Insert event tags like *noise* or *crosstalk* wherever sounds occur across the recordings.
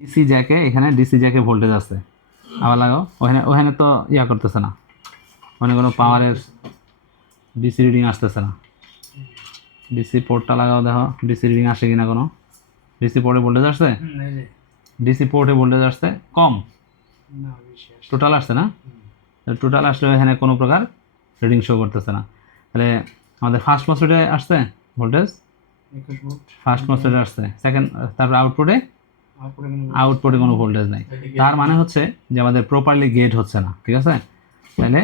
DC জ্যাকে এখানে DC জ্যাকে voltage আছে। আবার লাগাও ওখানে ওখানে তো ইয়া করতেছে না। ওখানে কোনো পাওয়ারের ডিসি রিডিং আসতেছে না। ডিসি পোর্টটা লাগাও দেখো ডিসি রিডিং আসে কিনা কোনো। ডিসি পোর্টে ভোল্টেজ আসছে? ডিসি পোর্টে ভোল্টেজ আসছে? কম। টোটাল আসছে। না? টোটাল আসলে এখানে কোনো প্রকার রিডিং শো করতেছে না। তাহলে আমাদের ফার্স্ট মসফেটে আসছে ভোল্টেজ ফার্স্ট মসফেটে আসছে। সেকেন্ড তারপরে আউটপুটে আউটপুটে কোনো ভোল্টেজ নাই। তার মানে হচ্ছে যে আমাদের প্রপারলি গেট হচ্ছে না ঠিক আছে? তাহলে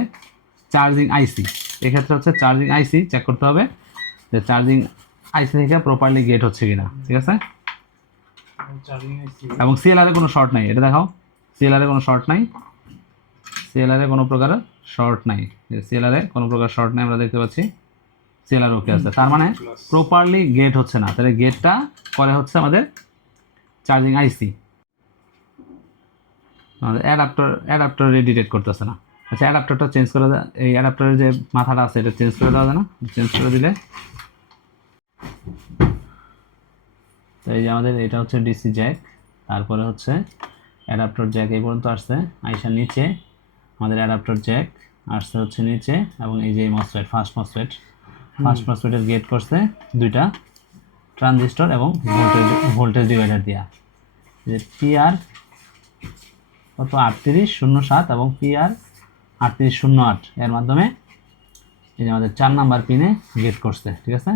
চার্জিং আইসি এক্ষেত্রে হচ্ছে চার্জিং আইসি চেক করতে হবে যে চার্জিং আইসি থেকে প্রপারলি গেট হচ্ছে কিনা ঠিক আছে? এবং সিএলআরে কোনো শর্ট নাই এটা দেখাও। সিএলআরে কোনো শর্ট নাই। সিএলআরে কোনো প্রকার শর্ট নাই। সিএলআরে কোনো প্রকার শর্ট নাই আমরা দেখতে পাচ্ছি। সিএলআর ওকে আছে। তার মানে প্রপারলি গেট হচ্ছে না। তাহলে গেটটা করে হচ্ছে আমাদের চার্জিং আইসি আমাদের অ্যাডাপ্টার অ্যাডাপ্টারে ডিটেক্ট করতেছে না। আচ্ছা অ্যাডাপ্টারটা চেঞ্জ করে এই অ্যাডাপ্টারের যে মাথাটা আছে এটা চেঞ্জ করে দেওয়া যায় না? চেঞ্জ করে দিলে। তো এই যে আমাদের এটা হচ্ছে ডিসি জ্যাক তারপরে হচ্ছে অ্যাডাপ্টার জ্যাক এই পর্যন্ত আসছে। আইসার নিচে আমাদের অ্যাডাপ্টার জ্যাক আসছে হচ্ছে নিচে এবং এই যে মসফেট ফার্স্ট মসফেট ফার্স্ট মসফেটের গেট করছে দুইটা। ট্রানজিস্টর এবং ভোল্টেজ ভোল্টেজ ডিভাইডার দিয়া। যে পিআর কত আটত্রিশ শূন্য সাত এবং পিআর আটত্রিশ শূন্য আট। এর মাধ্যমে এই যে আমাদের চার নাম্বার পিনে গেট করছে ঠিক আছে?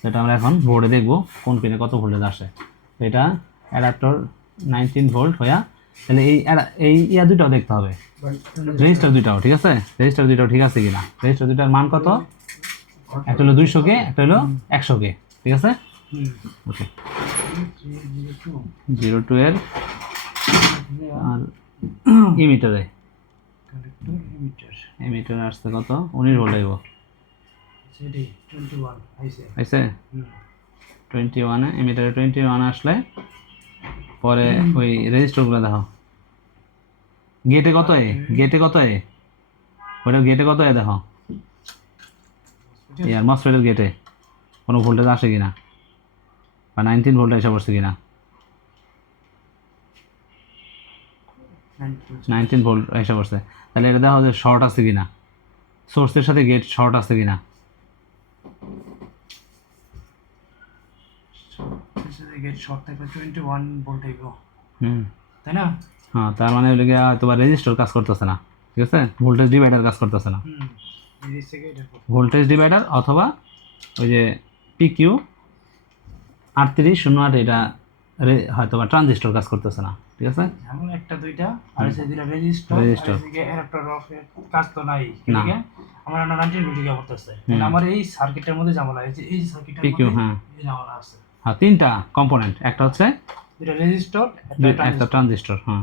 সেটা আমরা এখন বোর্ডে দেখব কোন পিনে কত ভোল্টেজ আসে। এটা অ্যাডাপ্টর নাইনটিন ভোল্ট হইয়া তাহলে এই এই ইয়া দুটাও দেখতে হবে। রেজিস্টার দুইটাও ঠিক আছে? রেজিস্টার দুইটাও ঠিক আছে কিনা? রেজিস্টার দুইটার মান কত? একটা হলো দুইশো কে, একটা হলো একশো কে, ঠিক আছে? ওকে জিরো টু এর আর *clears throat* ইমিটারে ইমিটারে আসছে কত? উনিশ ভোল্ট আইব। আইসে টোয়েন্টি ওয়ানে এমিটারে টোয়েন্টি ওয়ান আসলে পরে ওই রেজিস্টারগুলো দেখো। গেটে কত এ? গেটে কত এ? ওটা গেটে কত এ দেখো? ইয়ার মসফেটের গেটে কোনো ভোল্টেজ আসে কিনা? বা নাইনটিন ভোল্ট এসে পড়ছে কিনা? নাইনটিন ভোল্ট এসে পড়ছে। তাহলে এটা দেখো যে শর্ট আছে কিনা? সোর্সের সাথে গেট শর্ট আছে তাই না হ্যাঁ তার মানে তোমার রেজিস্টার কাজ করতেছে না, ঠিক আছে? ভোল্টেজ ডিভাইডার কাজ করতেছে না। ভোল্টেজ ডিভাইডার অথবা ওই যে পিকিউ আটত্রিশ শূন্য আট এটা হয়তো বা ট্রানজিস্টর কাজ করতেছে না ঠিক আছে? যেমন একটা দুইটা আর এসে দুইটা রেজিস্টার Register. আর অফ কাজ তো নাই না। এদিকে আমার নাইনটিন ভোল্ট দিকে করতেছে। তাহলে আমার এই সার্কিটের মধ্যে ঝামেলা এই যে এই সার্কিটের মধ্যে হ্যাঁ। এই ঝামেলা আছে। হ্যাঁ তিনটা কম্পোনেন্ট একটা হচ্ছে দুইটা রেজিস্টার একটা ট্রানজিস্টর হ্যাঁ।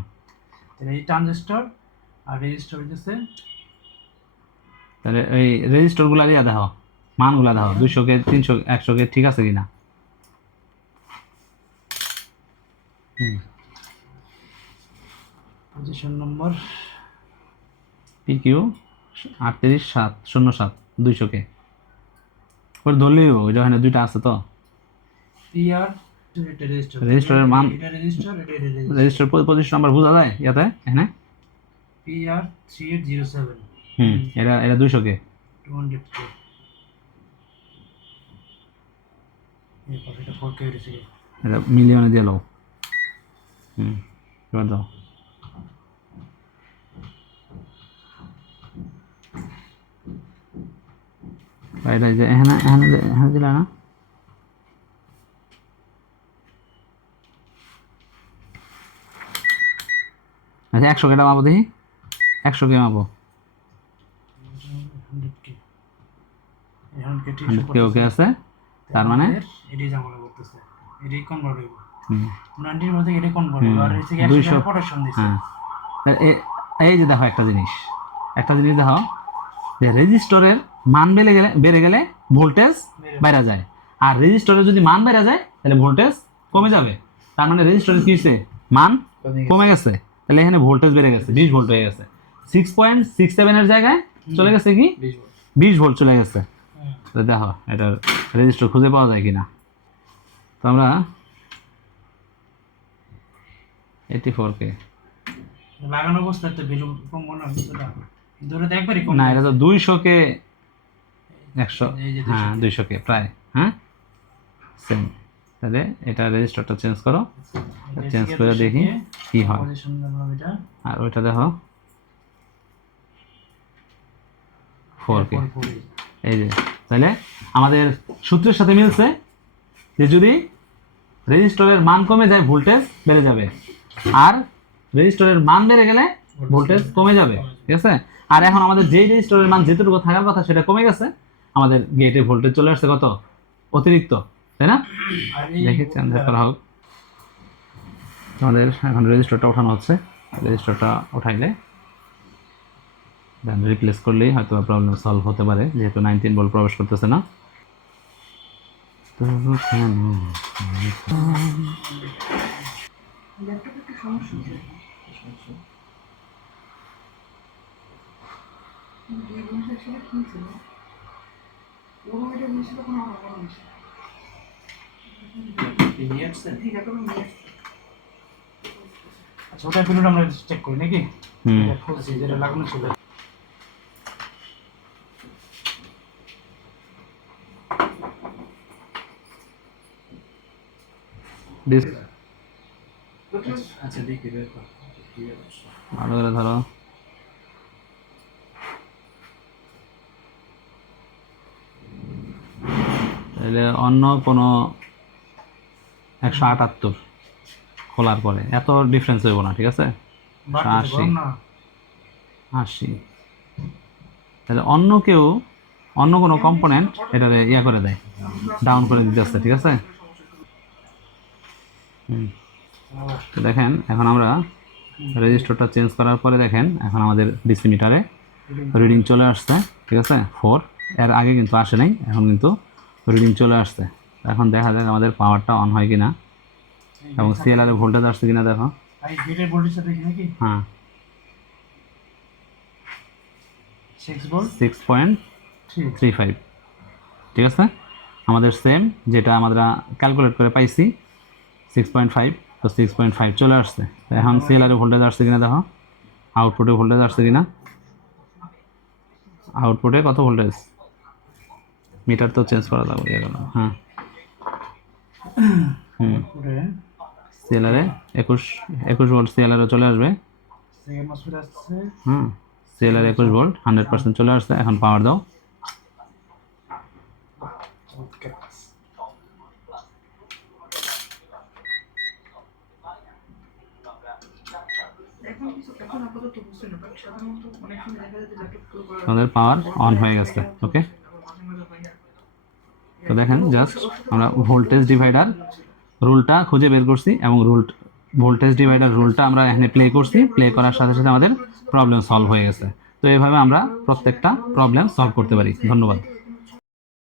এই ট্রানজিস্টর আর রেজিস্টার হইতেছে তাহলে এই রেজিস্টরগুলো দিয়া দেখো মানগুলা দেখো দুইশো কে তিনশো একশো কে ঠিক আছে কিনা? পজিশন নম্বর পিকিউ আটত্রিশ সাত শূন্য সাত দুইশো কে। ওর ধরলেই ওই ওখানে দুইটা আছে তো। পিআর রেজিস্টারের মান রেজিস্টার পজিশন নাম্বার বোঝা যায় ইয়াতে এখানে? PR three eight zero seven hmm এটা এটা দুইশো কে? টু হান্ড্রেড কে এটা ফোর কে হয়েছে এটা মিলিয়নে দিয়ে লো হুম এবার দাও। বা এটা যে এখানে এখানে দে- এখানে দিলা না? আচ্ছা একশো কেটা মাপো দেখি। একশো কে মাপো হান্ড্রেড কে হান্ড্রেড কে ওকে আছে? তার মানে? এটি ঝামেলা করতেছে এটি কনভার্ট হইব। নাইনটির মধ্যে এটি কনভার্ট হইব। আর এসে দুইশো। প্রোটেকশন দিছে? হ্যাঁ। এই যে দেখো একটা জিনিস। একটা জিনিস দেখো। যে রেজিস্টরের মান বেড়ে গেলে বেড়ে গেলে ভোল্টেজ বেড়ে যায়। আর রেজিস্টরের যদি মান বেড়ে যায় তাহলে ভোল্টেজ কমে যাবে। তার মানে রেজিস্টরের কি হয়েছে মান কমে গেছে। তাহলে এখানে ভোল্টেজ বেড়ে গেছে। বিশ ভোল্ট হয়ে গেছে। সিক্স পয়েন্ট সিক্স সেভেনের জায়গায় চলে গেছে কি? বিশ ভোল্ট চলে গেছে। দেখো এটার রেজিস্টার খুঁজে পাওয়া যায় কিনা। তো আমরা এইটি ফোর কে লাগানো অবস্থায় তো ভ্যালু কম মনে হয় ধরে তো একবারই কম না এটা তো দুইশো কে একশো হ্যাঁ দুইশো কে প্রায় হ্যাঁ? সেম তাহলে এটা রেজিস্টারটা চেঞ্জ করো চেঞ্জ করে দেখি কি হয়। আর ওইটা দেখো ফোর কে এই যে তাহলে আমাদের সূত্রের সাথে মিলছে যে যদি রেজিস্টরের মান কমে যায়, ভোল্টেজ বেড়ে যাবে। আর রেজিস্টরের মান বেড়ে গেলে ভোল্টেজ কমে যাবে, ঠিক আছে? আর এখন আমাদের যেই রেজিস্টরের মান যেটুকু থাকার কথা সেটা কমে গেছে, আমাদের গেটে ভোল্টেজ চলে আসছে কত? অতিরিক্ত, তাই না? আর এই দেখি চেঞ্জ করা হোক। আমাদের এখন রেজিস্টারটা ওঠানো হচ্ছে। রেজিস্টারটা উঠাইলে দেন রিপ্লেস করলেই হয়তো প্রবলেম সলভ হতে পারে যেহেতু নাইনটিন বল প্রবেশ করতেছে না। আচ্ছা ওটা ভ্যালুটা আমরা চেক করি নাকি? হুম। যেটা লাগানো ছিল ডিস- আচ্ছা দেখি বের কর ভালো করে। ধরো তাহলে অন্য কোনো একশো আটাত্তর খোলার পরে এত ডিফারেন্স হইব না ঠিক আছে? আশি। আশি। তাহলে অন্য কেউ অন্য কোনো কম্পোনেন্ট এটারে ইয়া করে দেয় ডাউন করে দিতে আসছে ঠিক আছে? তো দেখেন এখন আমরা রেজিস্টারটা চেঞ্জ করার পরে দেখেন এখন আমাদের ডিসি মিটারে রিডিং চলে আসছে ঠিক আছে? ফোর এর আগে কিন্তু আসে নাই এখন কিন্তু রিডিং চলে আসছে। এখন দেখা যাক আমাদের পাওয়ারটা অন হয় কিনা। এবং সিএলআর ভোল্টেজ আসছে কিনা দেখো। হ্যাঁ। সিক্স পয়েন্ট থ্রি ফাইভ ঠিক আছে? আমাদের সেম যেটা আমরা ক্যালকুলেট করে পাইছি। সিক্স পয়েন্ট ফাইভ তো সিক্স পয়েন্ট ফাইভ চলে আসছে। তো এখন সিএলআরে ভোল্টেজ আসছে কিনা দেখো। আউটপুটে ভোল্টেজ আসছে কিনা? আউটপুটে কত ভোল্টেজ মিটার তো চেঞ্জ করা যাবে গেল হ্যাঁ। হুম। সিএলআরে একুশ একুশ ভোল্ট সিএলআরে চলে আসবে। হুম সিএলআর একুশ ভোল্ট হান্ড্রেড পার্সেন্ট চলে আসছে এখন পাওয়ার দাও ওকে এখন কিছু এখন আপাতত বুঝছি না বাট সাধারণত অনেক সময় দেখা যায় যে ল্যাপটপ পুরো করা আমাদের পাওয়ার অন হয়ে গেছে ওকে তো দেখেন জাস্ট আমরা ভোল্টেজ ডিভাইডার রুলটা খুঁজে বের করছি এবং রুল ভোল্টেজ ডিভাইডার রুলটা আমরা এখানে প্লে করছি। প্লে করার সাথে সাথে আমাদের প্রবলেম সলভ হয়ে গেছে। তো এইভাবে আমরা প্রত্যেকটা প্রবলেম সলভ করতে পারি। ধন্যবাদ।